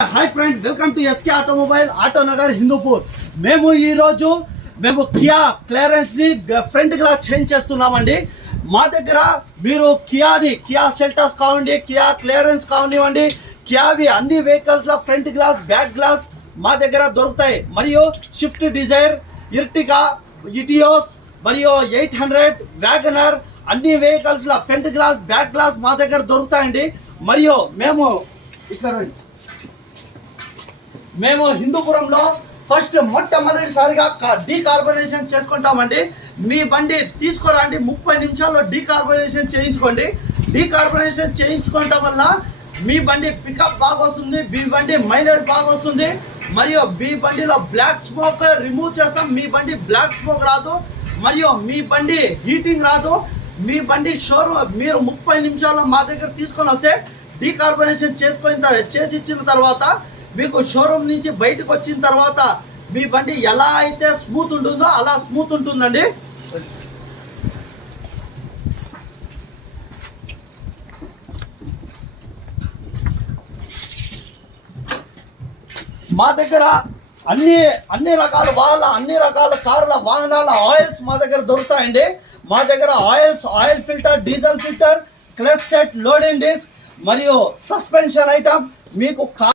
Hi friend, welcome to SK automobile Autonagar Hindupur. మేము Kia Carens ని front glass change చేస్తున్నామండి. మా దగ్గర మీరు కియా సెల్టాస్ కావండి, కియా క్లియరెన్స్ కానివ్వండి, కియావి అన్ని వెహికల్స్ లో ఫ్రంట్ గ్లాస్, బ్యాక్ గ్లాస్ మా దగ్గర దొరుకుతాయి. మరియు షిఫ్ట్ డిజైర్, ఇర్టిగా, ఇటియోస్ మరియు 800 వ్యాగనర్ అన్ని వెహికల్స్ లో ఫ్రంట్ గ్లాస్, బ్యాక్ గ్లాస్ మా దగ్గర దొరుకుతాయండి. మరియు మేము హిందూపురంలో ఫస్ట్ మొట్టమొదటిసారిగా డీకార్బోనేషన్ చేసుకుంటామండి. మీ బండి తీసుకురండి, 30 నిమిషాల్లో డీకార్బోనేషన్ చేయించుకోండి. డీకార్బోనేషన్ చేయించుకోవటం వల్ల మీ బండి పికప్ బాగా వస్తుంది, మీ బండి మైలేజ్ బాగా వస్తుంది. మరియు మీ బండిలో బ్లాక్ స్మోక్ రిమూవ్ చేస్తాం. మీ బండి బ్లాక్ స్మోక్ రాదు, మరియు మీ బండి హీటింగ్ రాదు. మీ బండి షోరూమ్ మీరు 30 నిమిషాల్లో మా దగ్గర తీసుకొని వస్తే డీకార్బోనేషన్ చేసి ఇచ్చిన తర్వాత మీకు షోరూమ్ నుంచి బయటకు వచ్చిన తర్వాత మీ బండి ఎలా అయితే స్మూత్ ఉంటుందో అలా స్మూత్ ఉంటుందండి. మా దగ్గర అన్ని రకాల కార్ల వాహనాల ఆయిల్స్ మా దగ్గర దొరుకుతాయండి. మా దగ్గర oil filter, diesel filter, clutch set, loading disc మరియు సస్పెన్షన్ ఐటమ్ మీకు